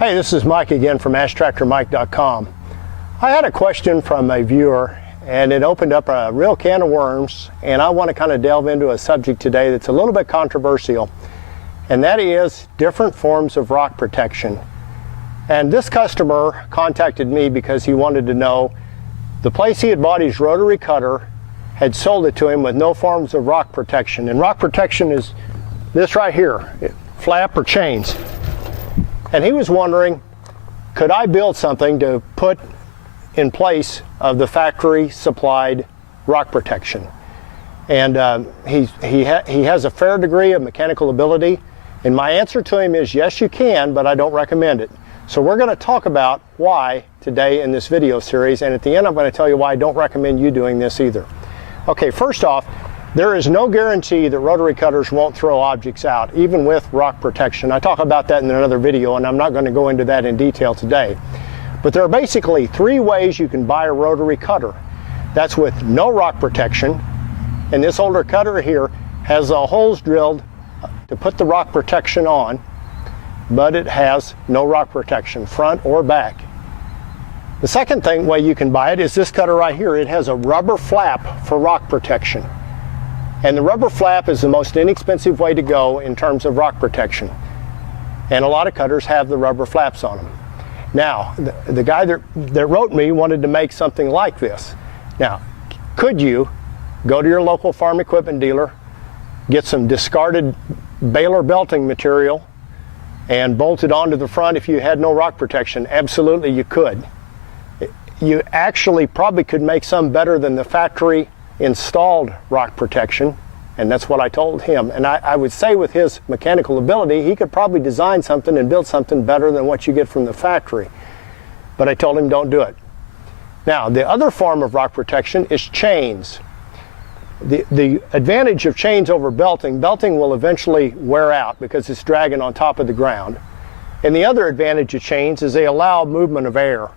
Hey, this is Mike again from AskTractorMike.com. I had a question from a viewer and it opened up a real can of worms, and I want to kind of delve into a subject today that's a little bit controversial, and that is different forms of rock protection. And this customer contacted me because he wanted to know the place he had bought his rotary cutter had sold it to him with no forms of rock protection. And rock protection is this right here, flap or chains. And he was wondering, could I build something to put in place of the factory supplied rock protection? And he has a fair degree of mechanical ability, and my answer to him is yes, you can, but I don't recommend it. So we're going to talk about why today in this video series, and at the end I'm going to tell you why I don't recommend you doing this either. Okay, first off, there is no guarantee that rotary cutters won't throw objects out, even with rock protection. I talk about that in another video, and I'm not going to go into that in detail today. But there are basically three ways you can buy a rotary cutter. That's with no rock protection, and this older cutter here has holes drilled to put the rock protection on, but it has no rock protection, front or back. The second way you can buy it is this cutter right here. It has a rubber flap for rock protection. And the rubber flap is the most inexpensive way to go in terms of rock protection. And a lot of cutters have the rubber flaps on them. Now, the guy that wrote me wanted to make something like this. Now, could you go to your local farm equipment dealer, get some discarded baler belting material, and bolt it onto the front if you had no rock protection? Absolutely, you could. You actually probably could make some better than the factory installed rock protection, and that's what I told him. And I would say with his mechanical ability, he could probably design something and build something better than what you get from the factory. But I told him don't do it. Now, the other form of rock protection is chains. The advantage of chains over belting will eventually wear out because it's dragging on top of the ground. And the other advantage of chains is they allow movement of air.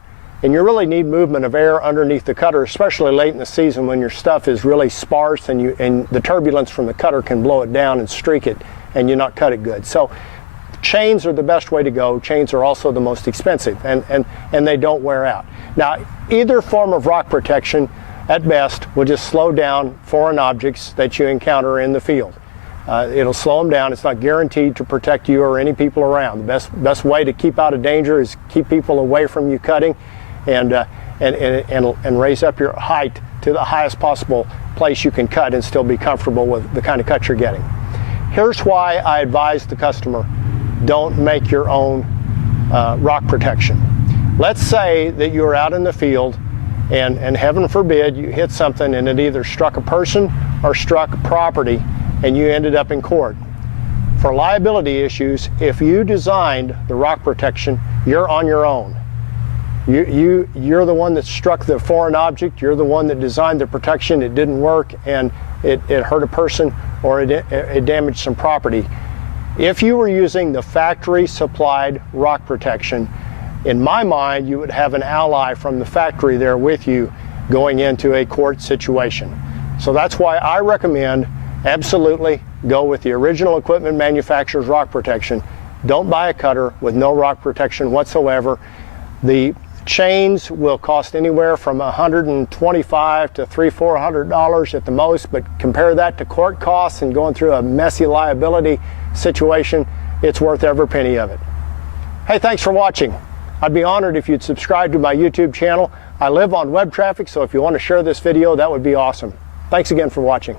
And you really need movement of air underneath the cutter, especially late in the season when your stuff is really sparse and the turbulence from the cutter can blow it down and streak it and you not cut it good. So chains are the best way to go. Chains are also the most expensive, and they don't wear out. Now, either form of rock protection at best will just slow down foreign objects that you encounter in the field. It'll slow them down. It's not guaranteed to protect you or any people around. The best way to keep out of danger is keep people away from you cutting, and raise up your height to the highest possible place you can cut and still be comfortable with the kind of cut you're getting. Here's why I advise the customer, don't make your own rock protection. Let's say that you're out in the field and heaven forbid you hit something and it either struck a person or struck property and you ended up in court. For liability issues, if you designed the rock protection, you're on your own. You're the one that struck the foreign object, you're the one that designed the protection, it didn't work, and it hurt a person or it damaged some property. If you were using the factory supplied rock protection, in my mind you would have an ally from the factory there with you going into a court situation. So that's why I recommend absolutely go with the original equipment manufacturer's rock protection. Don't buy a cutter with no rock protection whatsoever. The chains will cost anywhere from $125 to $300-400 at the most, but compare that to court costs and going through a messy liability situation, it's worth every penny of it. Hey, thanks for watching. I'd be honored if you'd subscribe to my YouTube channel. I live on web traffic, so if you want to share this video, that would be awesome. Thanks again for watching.